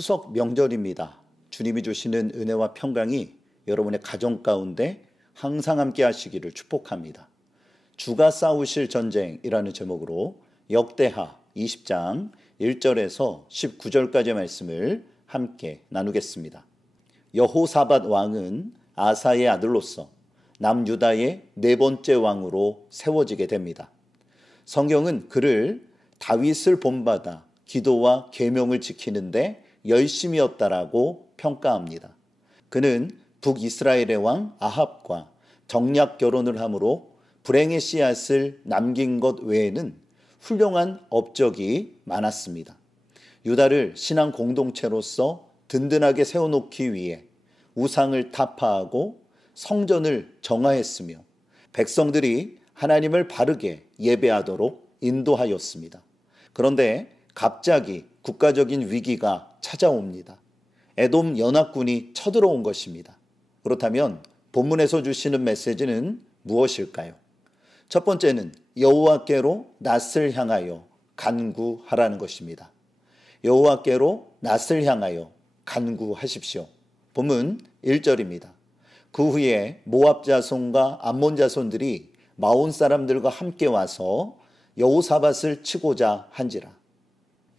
추석 명절입니다. 주님이 주시는 은혜와 평강이 여러분의 가정 가운데 항상 함께 하시기를 축복합니다. 주가 싸우실 전쟁이라는 제목으로 역대하 20장 1절에서 19절까지의 말씀을 함께 나누겠습니다. 여호사밧 왕은 아사의 아들로서 남유다의 네 번째 왕으로 세워지게 됩니다. 성경은 그를 다윗을 본받아 기도와 계명을 지키는데 열심이었다라고 평가합니다. 그는 북이스라엘의 왕 아합과 정략 결혼을 함으로 불행의 씨앗을 남긴 것 외에는 훌륭한 업적이 많았습니다. 유다를 신앙 공동체로서 든든하게 세워놓기 위해 우상을 타파하고 성전을 정화했으며 백성들이 하나님을 바르게 예배하도록 인도하였습니다. 그런데 갑자기 국가적인 위기가 찾아옵니다. 에돔 연합군이 쳐들어온 것입니다. 그렇다면 본문에서 주시는 메시지는 무엇일까요? 첫 번째는 여호와께로 낯을 향하여 간구하라는 것입니다. 여호와께로 낯을 향하여 간구하십시오. 본문 1절입니다. 그 후에 모압 자손과 암몬 자손들이 마온 사람들과 함께 와서 여호사밧을 치고자 한지라.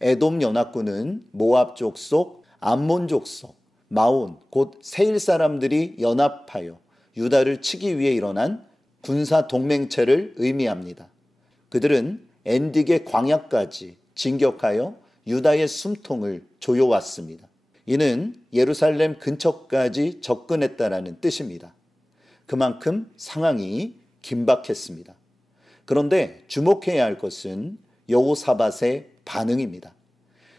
에돔 연합군은 모압 족속, 암몬 족속, 마온 곧 세일 사람들이 연합하여 유다를 치기 위해 일어난 군사 동맹체를 의미합니다. 그들은 엔딕의 광야까지 진격하여 유다의 숨통을 조여왔습니다. 이는 예루살렘 근처까지 접근했다라는 뜻입니다. 그만큼 상황이 긴박했습니다. 그런데 주목해야 할 것은 여호사밧의 반응입니다.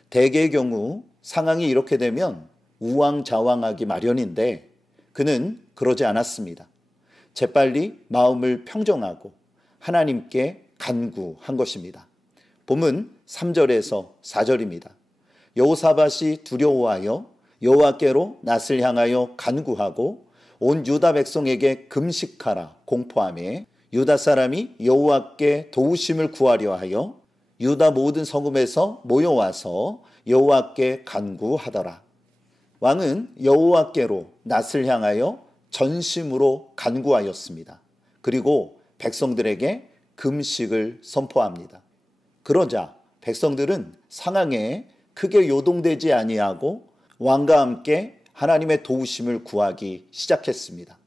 대개의 경우 상황이 이렇게 되면 우왕좌왕하기 마련인데 그는 그러지 않았습니다. 재빨리 마음을 평정하고 하나님께 간구한 것입니다. 본문 3절에서 4절입니다. 여호사밧이 두려워하여 여호와께로 낯을 향하여 간구하고 온 유다 백성에게 금식하라 공포하며 유다 사람이 여호와께 도우심을 구하려 하여 유다 모든 성읍에서 모여와서 여호와께 간구하더라. 왕은 여호와께로 낯을 향하여 전심으로 간구하였습니다. 그리고 백성들에게 금식을 선포합니다. 그러자 백성들은 상황에 크게 요동되지 아니하고 왕과 함께 하나님의 도우심을 구하기 시작했습니다.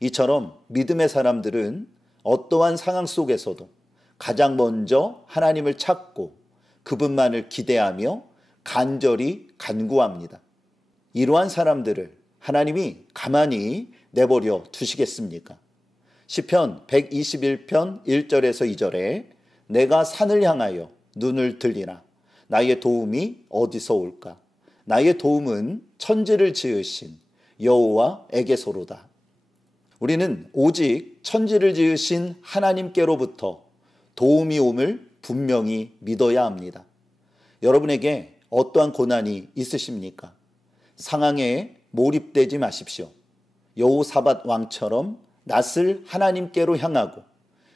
이처럼 믿음의 사람들은 어떠한 상황 속에서도 가장 먼저 하나님을 찾고 그분만을 기대하며 간절히 간구합니다. 이러한 사람들을 하나님이 가만히 내버려 두시겠습니까? 시편 121편 1절에서 2절에 내가 산을 향하여 눈을 들리나 나의 도움이 어디서 올까? 나의 도움은 천지를 지으신 여호와에게서로다. 우리는 오직 천지를 지으신 하나님께로부터 도움이 옴을 분명히 믿어야 합니다. 여러분에게 어떠한 고난이 있으십니까? 상황에 몰입되지 마십시오. 여호사밧 왕처럼 낯을 하나님께로 향하고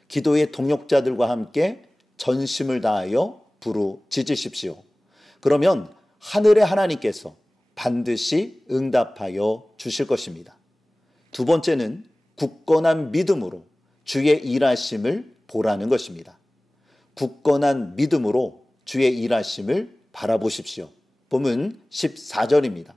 기도의 동역자들과 함께 전심을 다하여 부르짖으십시오. 그러면 하늘의 하나님께서 반드시 응답하여 주실 것입니다. 두 번째는 굳건한 믿음으로 주의 일하심을 보라는 것입니다. 굳건한 믿음으로 주의 일하심을 바라보십시오. 본문 14절입니다.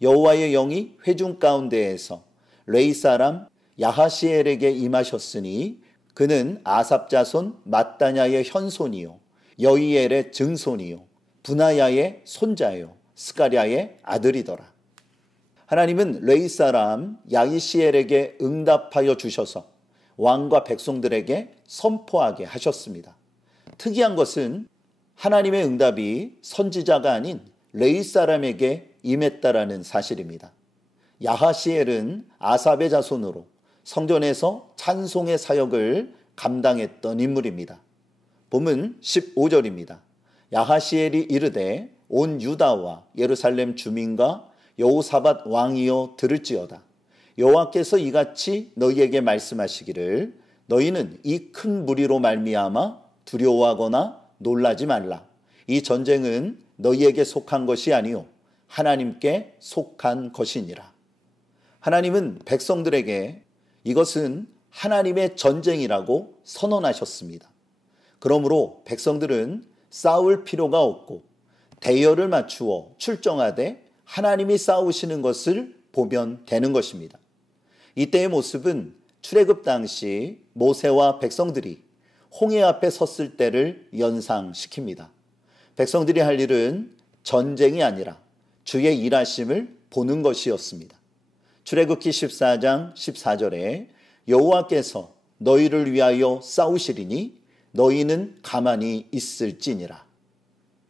여호와의 영이 회중 가운데에서 레이 사람 야하시엘에게 임하셨으니 그는 아삽 자손 mat단야의 현손이요 여이엘의 증손이요 분하야의 손자요 스가랴의 아들이더라. 하나님은 레이 사람 야히시엘에게 응답하여 주셔서 왕과 백성들에게 선포하게 하셨습니다. 특이한 것은 하나님의 응답이 선지자가 아닌 레이 사람에게 임했다라는 사실입니다. 야하시엘은 아삽의 자손으로 성전에서 찬송의 사역을 감당했던 인물입니다. 본문 15절입니다. 야하시엘이 이르되 온 유다와 예루살렘 주민과 여호사밧 왕이여 들을지어다. 여호와께서 이같이 너희에게 말씀하시기를 너희는 이 큰 무리로 말미암아 두려워하거나 놀라지 말라. 이 전쟁은 너희에게 속한 것이 아니요 하나님께 속한 것이니라. 하나님은 백성들에게 이것은 하나님의 전쟁이라고 선언하셨습니다. 그러므로 백성들은 싸울 필요가 없고 대열을 맞추어 출정하되 하나님이 싸우시는 것을 보면 되는 것입니다. 이때의 모습은 출애굽 당시 모세와 백성들이 홍해 앞에 섰을 때를 연상시킵니다. 백성들이 할 일은 전쟁이 아니라 주의 일하심을 보는 것이었습니다. 출애굽기 14장 14절에 여호와께서 너희를 위하여 싸우시리니 너희는 가만히 있을지니라.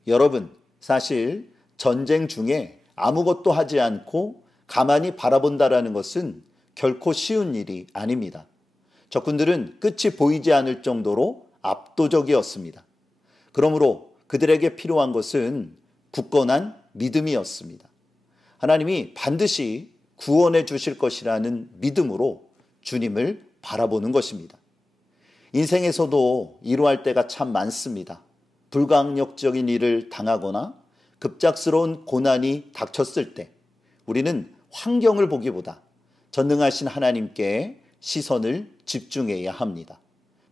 여러분, 사실 전쟁 중에 아무것도 하지 않고 가만히 바라본다라는 것은 결코 쉬운 일이 아닙니다. 적군들은 끝이 보이지 않을 정도로 압도적이었습니다. 그러므로 그들에게 필요한 것은 굳건한 믿음이었습니다. 하나님이 반드시 구원해 주실 것이라는 믿음으로 주님을 바라보는 것입니다. 인생에서도 이루할 때가 참 많습니다. 불가항력적인 일을 당하거나 급작스러운 고난이 닥쳤을 때 우리는 환경을 보기보다 전능하신 하나님께 시선을 집중해야 합니다.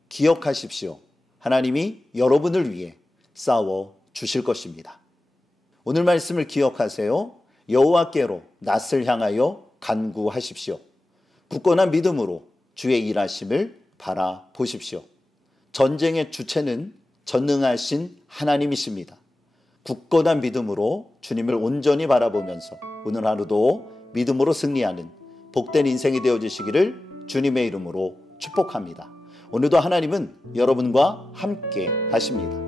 기억하십시오. 하나님이 여러분을 위해 싸워 주실 것입니다. 오늘 말씀을 기억하세요. 여호와께로 낯을 향하여 간구하십시오. 굳건한 믿음으로 주의 일하심을 바라보십시오. 전쟁의 주체는 전능하신 하나님이십니다. 굳건한 믿음으로 주님을 온전히 바라보면서 오늘 하루도 믿음으로 승리하는 복된 인생이 되어주시기를 주님의 이름으로 축복합니다. 오늘도 하나님은 여러분과 함께 하십니다.